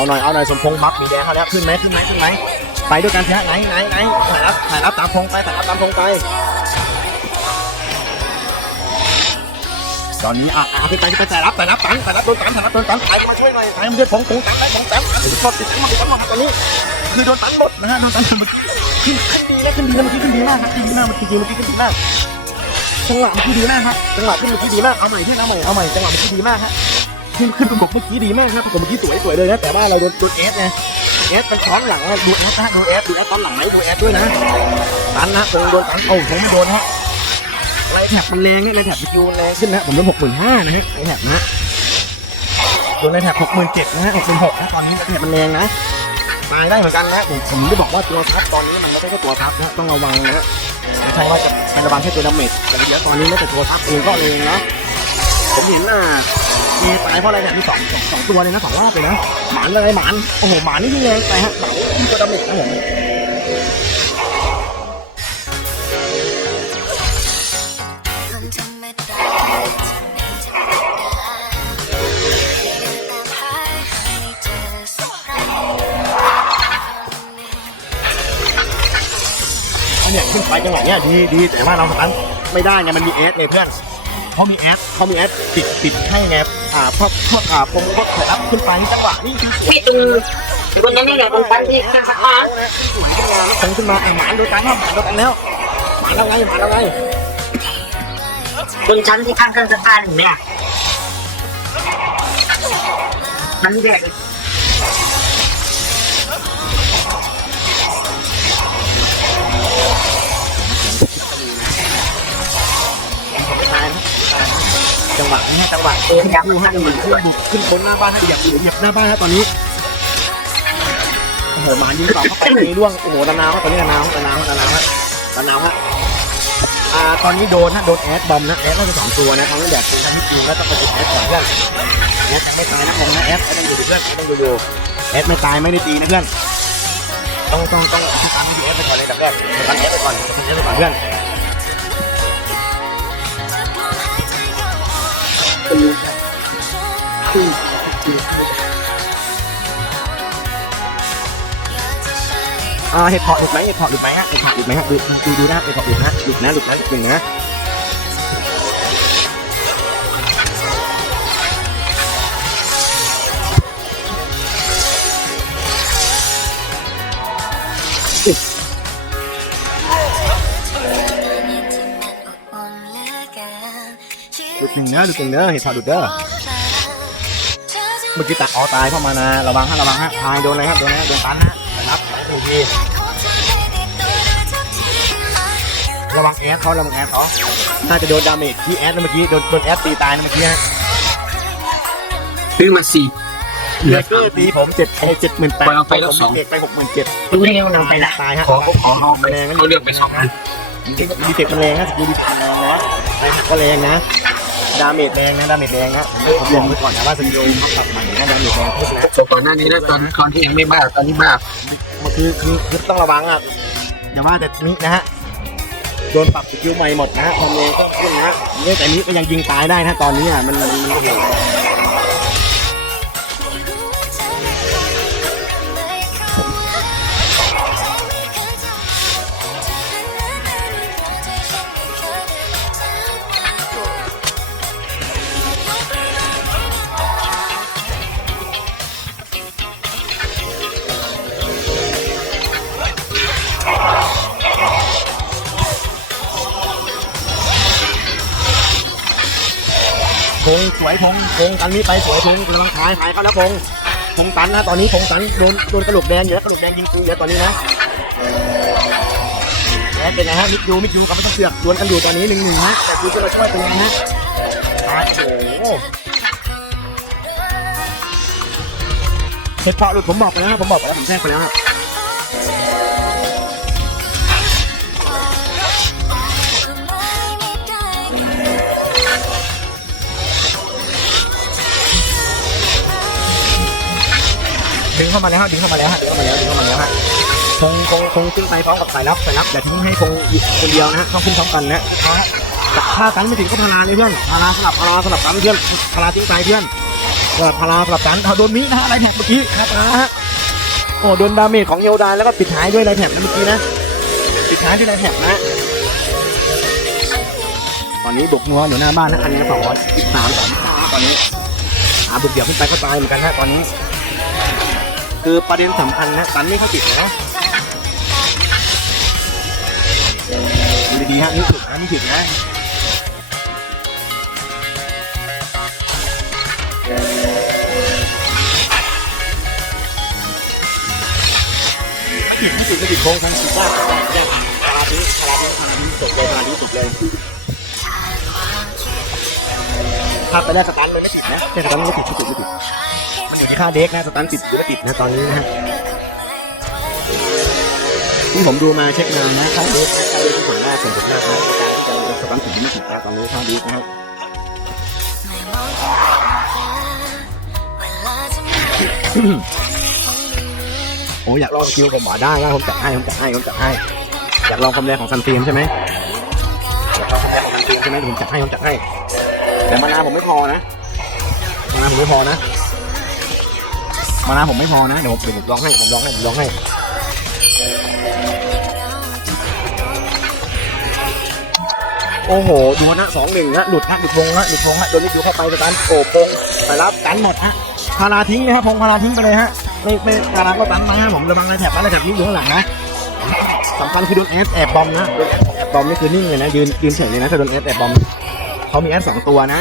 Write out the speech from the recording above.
เอาหน่อยเอาหน่อยสมพงษ์บัฟมีแดงเขาแล้วขึ้นไหมขึ้นไหมขึ้นไหมไปด้วยกันเถอะไหนไหนไหนถ่ายรับถ่ายรับตามพงไปถ่ายรับตามพงไปตอนนี้อะอะขึ้นไปไปถ่ายรับถ่ายรับตันถ่ายรับโดนตันถ่ายรับโดนตันถ่ายมาช่วยหน่อยถ่ายมาช่วยพงพงตันไปพงตันติดกดติดกดติดกดตอนนี้ คือโดนตันหมดนะฮะโดนตันหมดขึ้นขึ้นดีแล้วขึ้นดีแล้วเมื่อกี้ขึ้นดีมากครับขึ้นดีมากเมื่อกี้เมื่อกี้ขึ้นดีมากจังหวะมื่อกี้ดีมากครับจังหวะขึ้นมื่อกี้ดีมากเอาใหม่ที่เอาใหม่เอาใหม่จังหวะมื่อกี้ดีมากฮะ ขึ้นขึ้นประกบเมื่อกี้ดีมากครับประกบเมื่อกี้สวยสวยเลยนะแต่ว่าเราโดนโดนเอสไงเอสเป็นช้อนหลังนะดูเอสนะดูเอสดูเอสตอนหลังไหมดูเอสด้วยนะตันนะโดนโดนตันโอ้ผมไม่โดนฮะไรแท็บมันแรงนี่ไรแท็บสกิลมันแรงขึ้นนะผมโดนหกหมื่นห้านะฮะไรแท็บนะโดนไรแท็บหกหมื่นเจ็ดนะฮะหกหมื่นหกนะตอนนี้ไรแท็บมันแรงนะตายได้เหมือนกันนะผมผมได้บอกว่าตัวทับตอนนี้มันไม่ใช่แค่ตัวทับนะต้องระวังนะไม่ใช่ว่าจะระวังแค่ตัวดาเมจแต่เดี๋ยวตอนนี้ไม่แต่ตัวทับเองก็เองนะผมเห็นน่ะ มีตายเพราะอะไรเนี่ยมีสองสองสองตัวเลยนะสองรอบเลยนะหมานเลยหมานโอ้โหหมานนี่ยิ่งแรงไปฮะหมานยิ่งกว่าดาเมจนะผมมันทำไม่ได้ที่ไม่ทำได้แต่พายให้เจอสักครั้งอันเนี้ยขึ้นไปจังหวะเนี้ยดีดีแต่ว่าเราสตันไม่ได้ไงมันมีเอสเลยเพื่อน เขามีแอสเขามีแอสปิดปิดให้ไงอ่าพวกพวกอ่าผมพวกขยับขึ้นไปจังหวะนี่คือสวยพี่ตือตรงนั้นนี่แหละตรงนั้นที่ข้างสะพานคงขึ้นมาอะหมานดูกันว่าหมานดูกันแล้วหมานแล้วไงหมานแล้วไงบนชั้นที่ข้างเครื่องสะพานเห็นไหมล่ะมันแยก จังหวะนี้จังหวะเอออยากดูฮะเหมือนขึ้นบุกขึ้นบนหน้าบ้านให้เหยียบเหยียบหน้าบ้านฮะตอนนี้โอ้โหหมายิงต่อเข้าไปนี้ร่วงโอ้โหตะนาวตอนนี้ตะนาวตะนาวตะนาวฮะตะนาวฮะอ่าตอนนี้โดนฮะโดนแอดบอมนะแอดน่าจะสองตัวนะทางนั้นอยากเป็นทำให้ยิงแล้วต้องไปติดแอดก่อนเพื่อนแอดไม่ตายนะผมนะแอดแอดยังอยู่เพื่อนแอดยังอยู่อยู่แอดไม่ตายไม่ได้ตีนะเพื่อนต้องต้องต้องตามให้ดีแอดไปก่อนเลยดับแรกตามแอดไปก่อนตามแอดไปก่อนเพื่อน อ่าเห็ดเพาะหลุดไหมเห็ดเพาะหลุดไหมฮะเห็ดเพาะหลุดไหมฮะดูดูดูนะเห็ดเพาะหลุดนะหลุดนะหลุดนะหลุดหนึ่งนะหลุ ดหนึ่งเนอะหลุดหนึ่งเนอะเห็ดเพาะหลุดเด้อเมื่อกี้ตัดอ๋อตายเข้ามานะระวังฮะระวังฮะทายโดนอะไรครับโดนนะโดนตันฮะนะครับไปถูกทีระวังแอดเขาระวังแอดเขาน่าจะโดนดาเมจที่แอดนะเมื่อกี้โดนโดนแอดตีตายนะเมื่อกี้ฮะซื้อมาสี่เหลือเกอร์ตีผมเจ็ดเจ็ดหมื่นแปดไปเอาไปแล้วผมสองเด็กไปหกหมื่นเจ็ดดูนี่มันเอาไปละตายฮะขอขอเอาแรงนะเอาเรื่องไปสองนะดีเจ็ดมันแรงนะสกิลดีก็แรงนะ ดาเมจแรงนะดาเมจแรงนะผมลองไปก่อนนะว่าสกิลตัดใหม่นะดาเมจแรงนะตัวก่อนหน้านี้แล้วตอนตอนที่ยังไม่บ้าตอนนี้บ้ามันคือคือคือต้องระวังอะอย่าว่าแต่มินะฮะโดนปรับสกิลใหม่หมดนะฮะทำเองก็ขึ้นนะเนี่ยแต่นี้ก็ยังยิงตายได้นะตอนนี้อะมันมัน งสวยพงพงตันนี้ไปสวยพงกำลังขายขายเขานะพงพงตันนะตอนนี้พงตันโดนโดนกระโหลกแดงอยู่แล้วกระโหลกแดงยิงปืนเยอะตอนนี้นะแล้วเป็นไงฮะมิดยูมิดยูกับไม่ต้องเสือกดวลกันอยู่ตอนนี้หนึ่งหนึ่งฮะแต่คือจะมาช่วยเป็นไงฮะโอ้โหเห็ดเพาะหลุดผมบอกไปแล้วฮะผมบอกไปแล้วผมแจ้งไปแล้ว งเข้ามาแล้วฮะดึงเข้ามาแล้วฮะดึงเข้ามาแล้วดึงเข้ามาแล้วฮะคงคงคงขึ้นไปพร้อมกับสายลับสายลับอย่าทิ้งให้คงอยู่คนเดียวนะฮะต้องขึ้นพร้อมกันนะแต่ถ้ากันไม่ถึงก็พาราเลยเพื่อนพาราสลับพาราสลับกันเพื่อนพาราทิ้งไปเพื่อนพสลับพาราสลับตันเอาโดนมินะฮะไรแท็บเมื่อกี้คาตาฮะโอ้โดนดาเมจของเฮลดาแล้วก็ปิดท้ายด้วยไรแท็บนะเมื่อกี้นะปิดท้ายด้วยไรแท็บนะตอนนี้บุกนัวอยู่หน้าบ้านนะอันนี้สองร้อยสิบสามสามตอนนี้หาบุกเดี่ยวขึ้นไปก็ตายเหมือนกันนะตอนนี้ คือประเด็นสำคัญนะตันไม่เข้าติดนะดูดีฮะนี่ถึกนะนี่ถึกนะติดไม่ติดไม่ติดโค้งทั้งสิบว่าแยกคาราบิคาราบิคาราบิตกเลยคาราบิตกเลย ถ้าไปได้วสตันเลยไม่ติดนะแต่สตันไม่ติดไม่ติดไม่ติดมันอยู่ที่ค่าเด็กนะสตันติดหรือไม่ติดนะตอนนี้นะฮะที่ผมดูมาเช็คมานะค่าเด็กค่าเด็กที่ผมได้ส่วนสุดมากนะสตันติดไม่ติดนะตอนนี้ค่าเด็กนะครับไม่มองที่ไหนเวลาจะโอ้อยากลองคิวผมบอกได้นะผมจัดให้ผมจัดให้ผมจัดให้อยากลองความแรงของซันฟิล์มใช่ไหมอยากลองความแรงของซันฟิล์มใช่ไหมผมจัดให้ผมจัดให้ แต่มานาผมไม่พอนะมานาผมไม่พอนะมานาผมไม่พอนะเดี๋ยวผมเดี๋ยวผมลองให้ผมลองให้ผมลองให้โอ้โหดูนะสองหนึ่งนะหลุดนะหลุดวงนะหลุดวงนะโดนนิดเดียวเข้าไปสตันโอ้โปงไปรับกันหมดฮะพาราทิ้งเลยครับพงพาราทิ้งไปเลยฮะไม่ไม่พาราก็ตันมาฮะผมระวังในแถบนั้นในแถบนี้อยู่ข้างหลังนะสำคัญคือโดนแอดแอบบอมนะโดนแอดบอมนี่คือนิ่งเลยนะยืนยืนเฉยเลยนะถ้าโดนแอดแอบบอม เขามีแอดสองตัวนะ